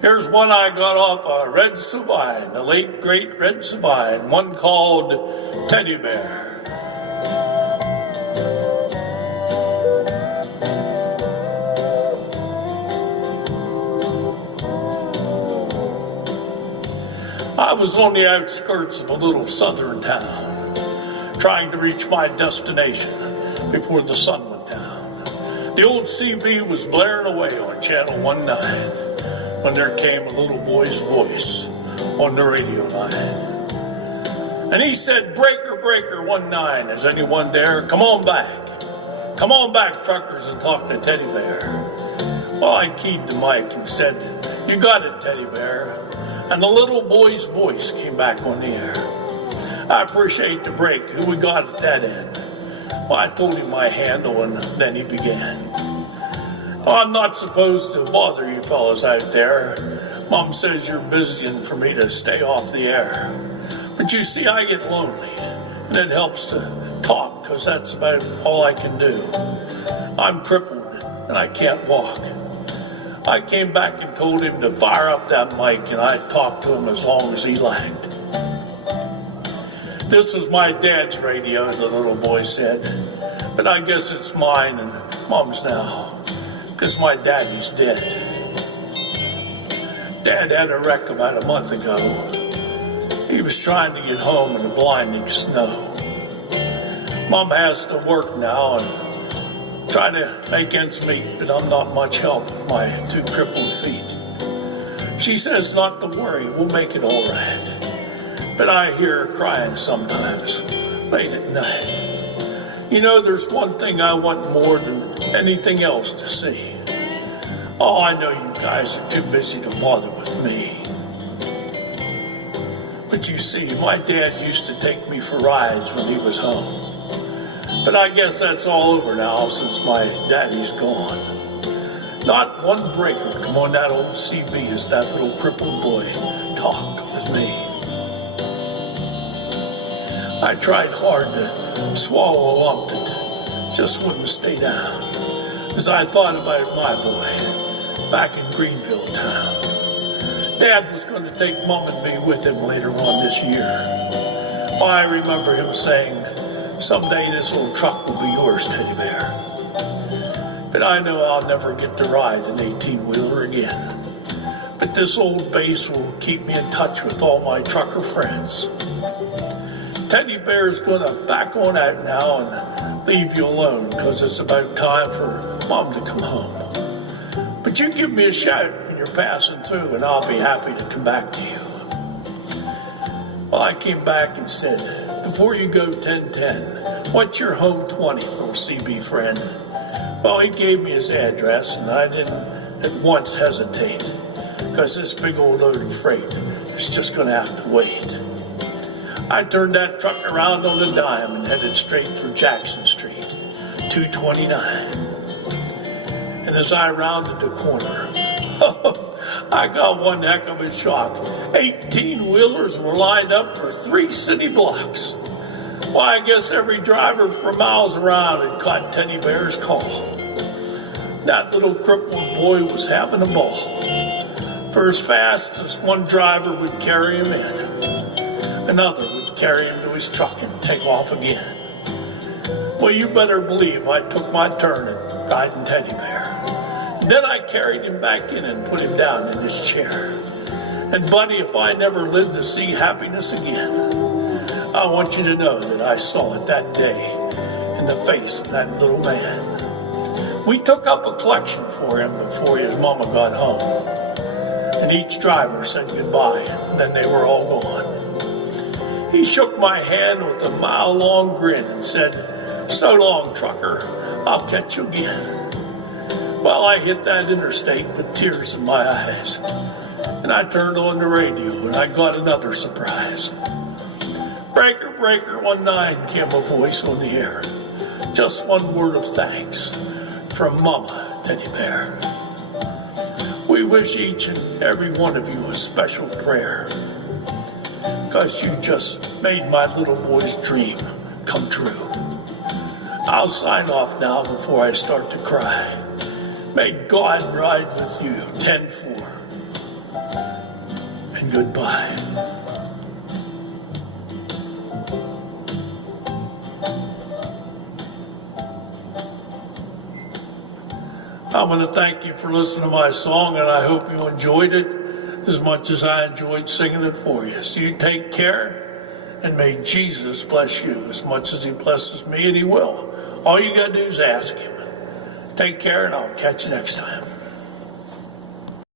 Here's one I got off Red Savine, the late great Red Savine, one called Teddy Bear. I was on the outskirts of a little southern town, trying to reach my destination before the sun went down. The old CB was blaring away on channel 19 when there came a little boy's voice on the radio line. And he said, "Breaker, breaker, 19, is anyone there? Come on back. Come on back, truckers, and talk to Teddy Bear." Well, I keyed the mic and said, "You got it, Teddy Bear." And the little boy's voice came back on the air. "I appreciate the break. Who we got at that end?" Well, I told him my handle, and then he began. "Oh, I'm not supposed to bother you fellas out there. Mom says you're busy and for me to stay off the air. But you see, I get lonely, and it helps to talk, because that's about all I can do. I'm crippled, and I can't walk." I came back and told him to fire up that mic, and I'd talk to him as long as he liked. "This is my dad's radio," the little boy said, "but I guess it's mine and Mom's now, because my daddy's dead. Dad had a wreck about a month ago. He was trying to get home in the blinding snow. Mom has to work now and trying to make ends meet, but I'm not much help with my 2 crippled feet. She says not to worry, we'll make it all right. But I hear her crying sometimes, late at night. You know, there's one thing I want more than anything else to see. Oh, I know you guys are too busy to bother with me. But you see, my dad used to take me for rides when he was home. But I guess that's all over now since my daddy's gone. Not one breaker come on that old CB as that little crippled boy talked with me. I tried hard to swallow a lump that just wouldn't stay down as I thought about my boy back in Greenville town. Dad was going to take Mom and me with him later on this year. I remember him saying, "Someday this old truck will be yours, Teddy Bear." But I know I'll never get to ride an 18-wheeler again. But this old base will keep me in touch with all my trucker friends. Teddy Bear's gonna back on out now and leave you alone, because it's about time for Mom to come home. But you give me a shout when you're passing through, and I'll be happy to come back to you. Well, I came back and said, "Before you go 1010, what's your home 20, little CB friend?" Well, he gave me his address, and I didn't at once hesitate, because this big old load of freight is just going to have to wait. I turned that truck around on a dime and headed straight for Jackson Street, 229. And as I rounded the corner, I got one heck of a shock. 18-wheelers were lined up for 3 city blocks. Why, I guess every driver for miles around had caught Teddy Bear's call. That little crippled boy was having a ball. For as fast as one driver would carry him in, another would carry him to his truck and take off again. Well, you better believe I took my turn at guiding Teddy Bear. And then I carried him back in and put him down in his chair. And buddy, if I never live to see happiness again, I want you to know that I saw it that day in the face of that little man. We took up a collection for him before his mama got home. And each driver said goodbye, and then they were all gone. He shook my hand with a mile-long grin and said, "So long, trucker, I'll catch you again." Well, I hit that interstate with tears in my eyes, and I turned on the radio, and I got another surprise. "Breaker, breaker, 19, came a voice on the air. "Just one word of thanks from Mama, Teddy Bear. We wish each and every one of you a special prayer, because you just made my little boy's dream come true. I'll sign off now before I start to cry. May God ride with you 10-4. and goodbye. I want to thank you for listening to my song, and I hope you enjoyed it as much as I enjoyed singing it for you. So you take care, and may Jesus bless you as much as he blesses me, and he will. All you got to do is ask him. Take care, and I'll catch you next time.